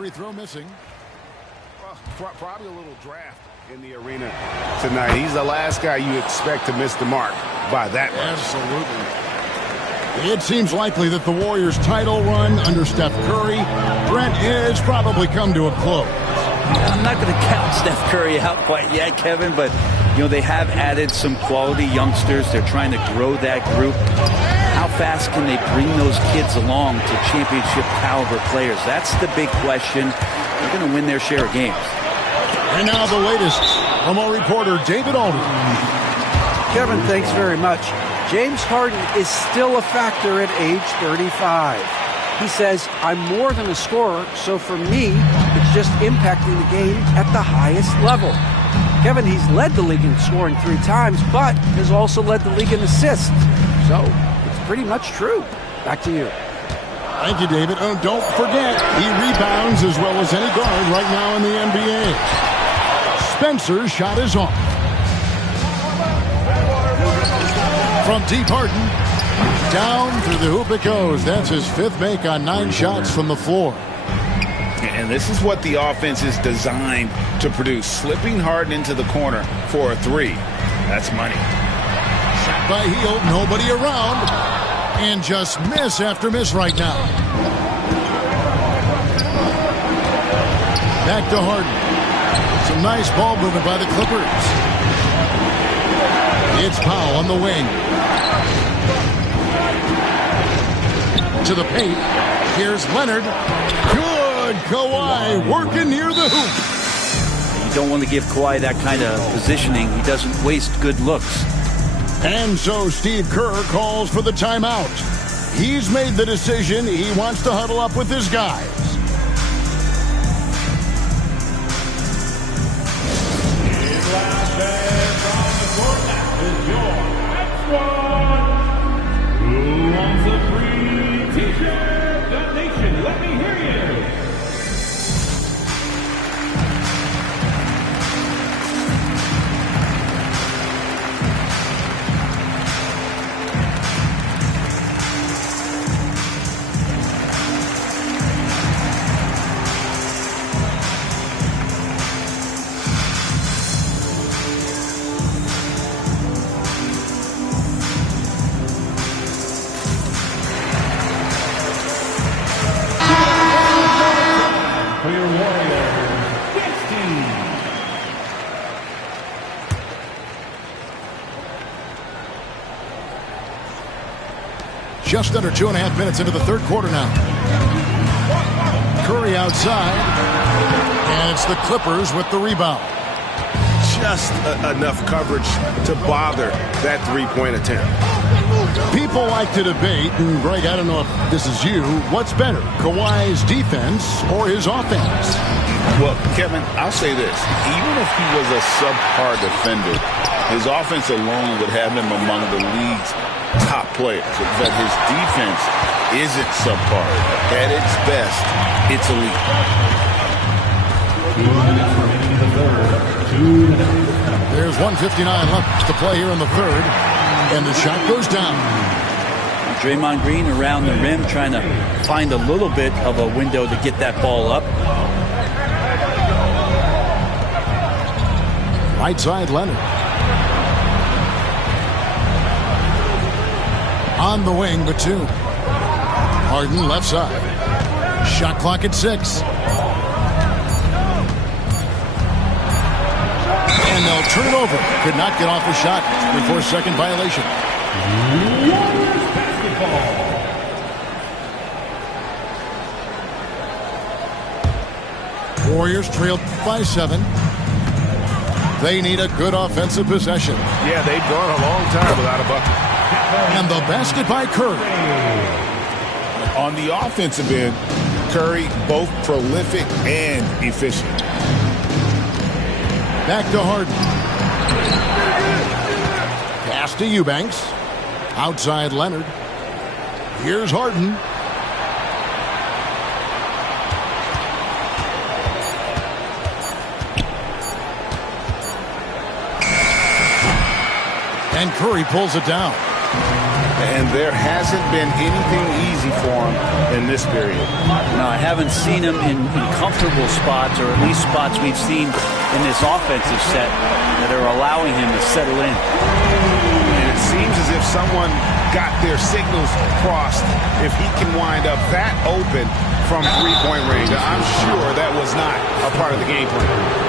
free throw missing. Well, probably a little draft in the arena tonight. He's the last guy you expect to miss the mark by that much. Absolutely. It seems likely that the Warriors' title run under Steph Curry, Brent, has probably come to a close. I'm not going to count Steph Curry out quite yet, Kevin, but you know they have added some quality youngsters. They're trying to grow that group. How fast can they bring those kids along to championship caliber players? That's the big question. They're going to win their share of games. And now the latest from our reporter, David Alden. Kevin, thanks very much. James Harden is still a factor at age 35. He says, I'm more than a scorer, so for me, it's just impacting the game at the highest level. Kevin, he's led the league in scoring 3 times, but has also led the league in assists. So it's pretty much true. Back to you. Thank you, David. Oh, don't forget, he rebounds as well as any guard right now in the NBA. Spencer's shot is off. From deep, Harden. Down through the hoop it goes. That's his 5th make on 9 shots from the floor. And this is what the offense is designed to produce. Slipping Harden into the corner for a 3. That's money. Shot by Hield. Nobody around. And just miss after miss right now. Back to Harden. Some nice ball movement by the Clippers. It's Powell on the wing. To the paint. Here's Leonard. Good. Kawhi working near the hoop. You don't want to give Kawhi that kind of positioning. He doesn't waste good looks. And so Steve Kerr calls for the timeout. He's made the decision. He wants to huddle up with his guys. Who wants a free t-shirt donation? Let me hear you. Just under 2.5 minutes into the 3rd quarter now. Curry outside. And it's the Clippers with the rebound. Just enough coverage to bother that 3-point attempt. People like to debate, and Greg, I don't know if this is you, what's better, Kawhi's defense or his offense? Well, Kevin, I'll say this. Even if he was a subpar defender, his offense alone would have him among the league's top players. But his defense isn't subpar. At its best, it's elite. 2 minutes remaining in the 3rd. 2 minutes. There's 1:59 left to play here in the 3rd. And the shot goes down. Draymond Green around the rim trying to find a little bit of a window to get that ball up. Right side, Leonard. On the wing, but 2. Harden left side. Shot clock at 6. And they'll turn it over. Could not get off the shot before 2nd violation. Warriors basketball. Warriors trailed by 7. They need a good offensive possession. Yeah, they've gone a long time without a bucket. And the basket by Curry. On the offensive end, Curry both prolific and efficient. Back to Harden. Pass to Eubanks. Outside Leonard. Here's Harden. And Curry pulls it down. and there hasn't been anything easy for him in this period. No, I haven't seen him in comfortable spots, or at least spots we've seen in this offensive set that are allowing him to settle in. And it seems as if someone got their signals crossed if he can wind up that open from three-point range. I'm sure that was not a part of the game plan.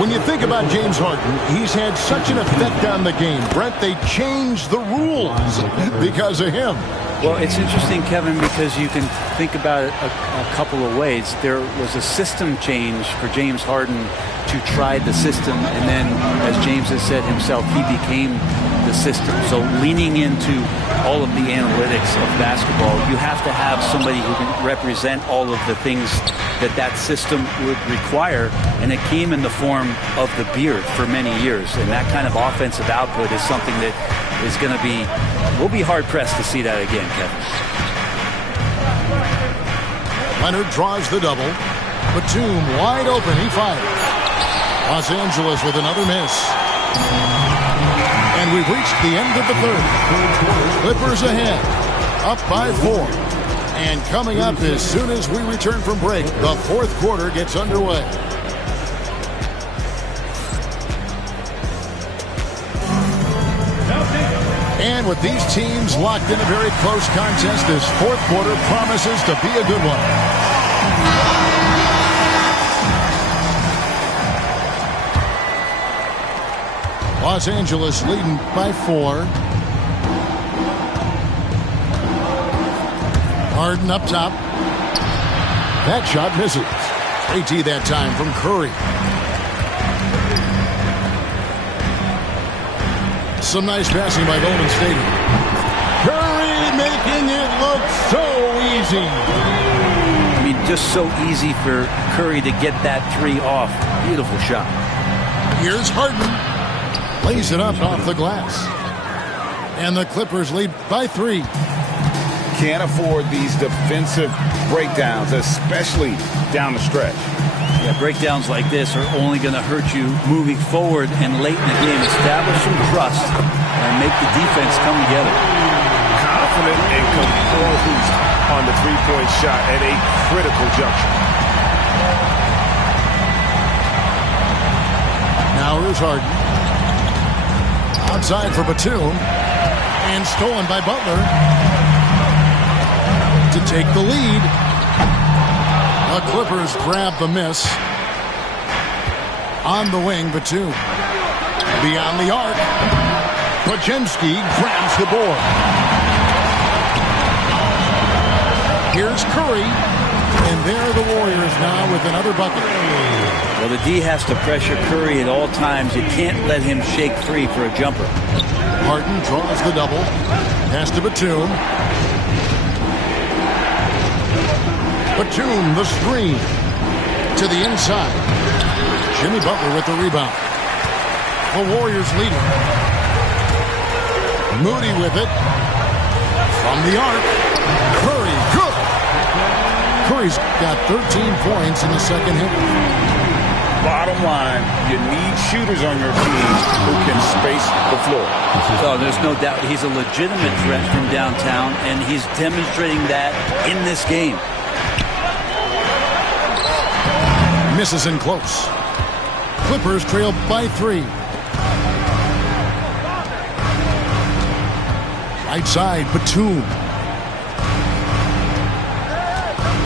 When you think about James Harden, he's had such an effect on the game. Brent, they changed the rules because of him. Well, it's interesting, Kevin, because you can think about it a couple of ways. There was a system change for James Harden to try the system, and then, as James has said himself, he became the system. So leaning into all of the analytics of basketball, you have to have somebody who can represent all of the things that system would require, and it came in the form of the beard for many years. And that kind of offensive output is something that is going to be, we'll be hard-pressed to see that again, Kevin. Leonard draws the double. Batum wide open, he fires. Los Angeles with another miss. And we've reached the end of the third. Clippers ahead, up by 4. And coming up as soon as we return from break, the fourth quarter gets underway. And with these teams locked in a very close contest, this fourth quarter promises to be a good one. Los Angeles leading by 4. Harden up top. That shot misses. AT that time from Curry. Some nice passing by Golden State. Curry making it look so easy. I mean, just so easy for Curry to get that three off. Beautiful shot. Here's Harden. Lays it up off the glass. And the Clippers lead by 3. Can't afford these defensive breakdowns, especially down the stretch. Yeah, breakdowns like this are only going to hurt you moving forward and late in the game. Establish some trust and make the defense come together. Confident and composed on the three-point shot at a critical juncture. Now here's Harden. Outside for Batum. And stolen by Butler. To take the lead. The Clippers grab the miss. On the wing, Batum. Beyond the arc. Podziemski grabs the board. Here's Curry. And there are the Warriors now with another bucket. Well, the D has to pressure Curry at all times. You can't let him shake free for a jumper. Harden draws the double. Pass to Batum. Batum, the screen. To the inside. Jimmy Butler with the rebound. The Warriors leading. Moody with it. From the arc. Curry, good. Curry's got 13 points in the second half. Bottom line, you need shooters on your team who can space the floor. Oh, there's no doubt he's a legitimate threat from downtown, and he's demonstrating that in this game. Misses in close. Clippers trail by 3. Right side, Batum.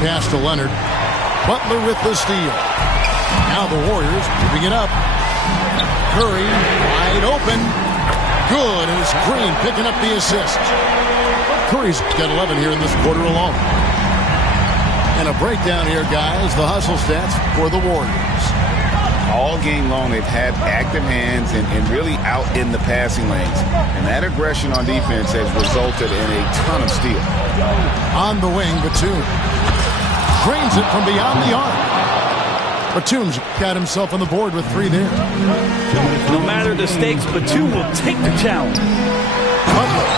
Pass to Leonard. Butler with the steal. Now the Warriors moving it up. Curry wide open. Good, and it's Green picking up the assist. Curry's got 11 here in this quarter alone. And a breakdown here, guys. The hustle stats for the Warriors. All game long, they've had active hands and really out in the passing lanes. And that aggression on defense has resulted in a ton of steals. On the wing, Batum. Drains it from beyond the arc. Batum's got himself on the board with 3 there. No matter the stakes, Batum will take the challenge. Butler.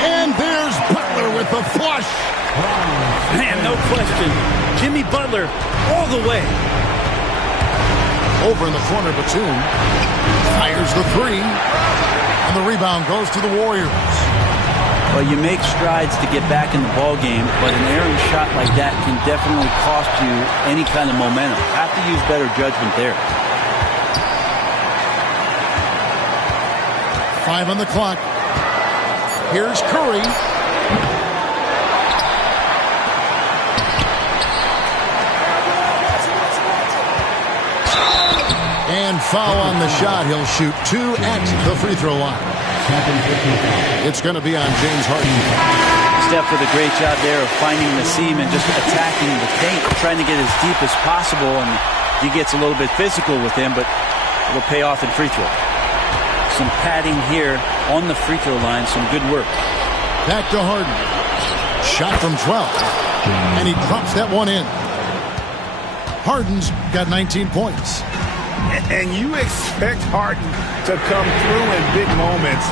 And there's Butler with the flush. Man, no question. Jimmy Butler all the way. Over in the corner, Batum fires the 3. And the rebound goes to the Warriors. Well, you make strides to get back in the ball game, but an errant shot like that can definitely cost you any kind of momentum. Have to use better judgment there. 5 on the clock. Here's Curry. And foul on the shot. He'll shoot 2 at the free throw line. It's going to be on James Harden. Steph with a great job there of finding the seam and just attacking the paint, trying to get as deep as possible. And he gets a little bit physical with him, but it'll pay off in free throw. Some padding here on the free throw line. Some good work. Back to Harden. Shot from 12. And he drops that one in. Harden's got 19 points. And you expect Harden to come through in big moments.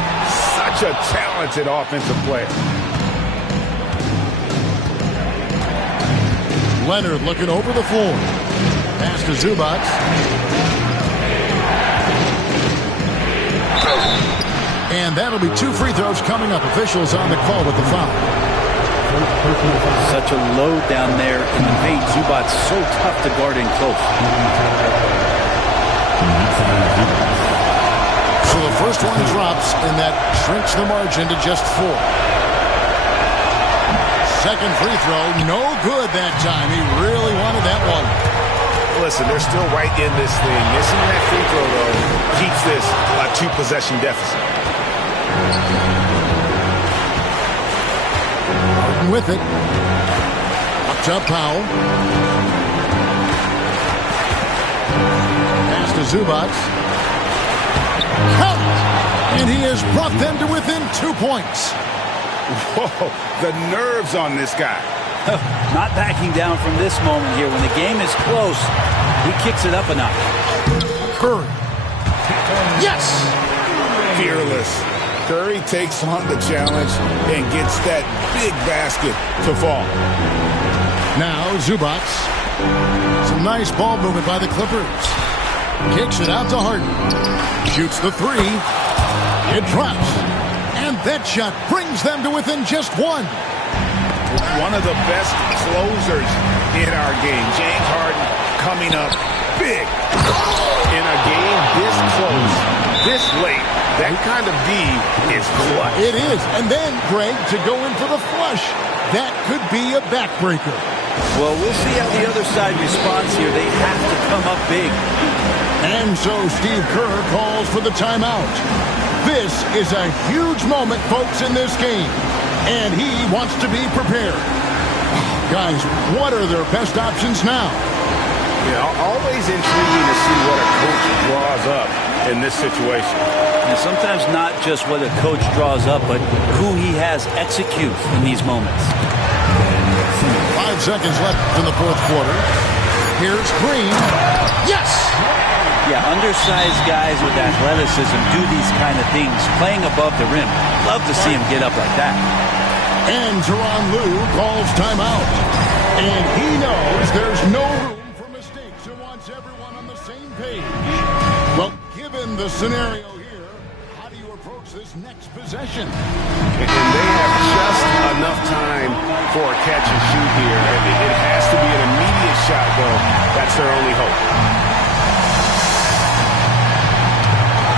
Such a talented offensive player. Leonard looking over the floor. Pass to Zubac. And that'll be 2 free throws coming up. Officials on the call with the foul. Such a load down there in the paint. Zubac's so tough to guard in close. So the first one drops, and that shrinks the margin to just 4. Second free throw, no good that time. He really wanted that one. Listen, they're still right in this thing. Missing that free throw, though, keeps this a 2-possession deficit. Harden with it. Up top, Powell. Pass to Zubac. Count! And he has brought them to within 2 points. Whoa, the nerves on this guy. Not backing down from this moment here. When the game is close, he kicks it up a notch. Curry. Yes! Fearless. Curry takes on the challenge and gets that big basket to fall. Now Zubac. Some nice ball movement by the Clippers. Kicks it out to Harden. Shoots the 3. It drops. And that shot brings them to within just 1. One of the best closers in our game. James Harden coming up big in a game this close, this late. That kind of D is clutch. It is. And then, Greg, to go in for the flush. That could be a backbreaker. Well, we'll see how the other side responds here. They have to come up big. And so Steve Kerr calls for the timeout. This is a huge moment, folks, in this game. And he wants to be prepared. Guys, what are their best options now? Yeah, always intriguing to see what a coach draws up in this situation. And sometimes not just what a coach draws up, but who he has execute in these moments. 5 seconds left in the fourth quarter. Here's Green. Yes! Yeah, undersized guys with athleticism do these kind of things, playing above the rim. Love to see him get up like that. And Tyronn Lue calls timeout. And he knows there's no room for mistakes and wants everyone on the same page. Well, given the scenario here, how do you approach this next possession? And they have just enough time for a catch and shoot here. It has to be an immediate shot, though. That's their only hope.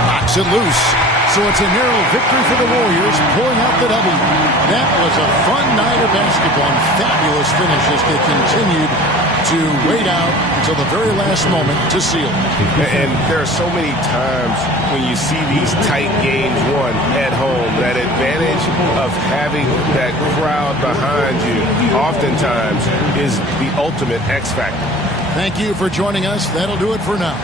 Knocks it loose. So it's a narrow victory for the Warriors, pulling out the W. That was a fun night of basketball and fabulous finish as they continued to wait out until the very last moment to seal it. And there are so many times when you see these tight games won at home, that advantage of having that crowd behind you oftentimes is the ultimate X factor. Thank you for joining us. That'll do it for now.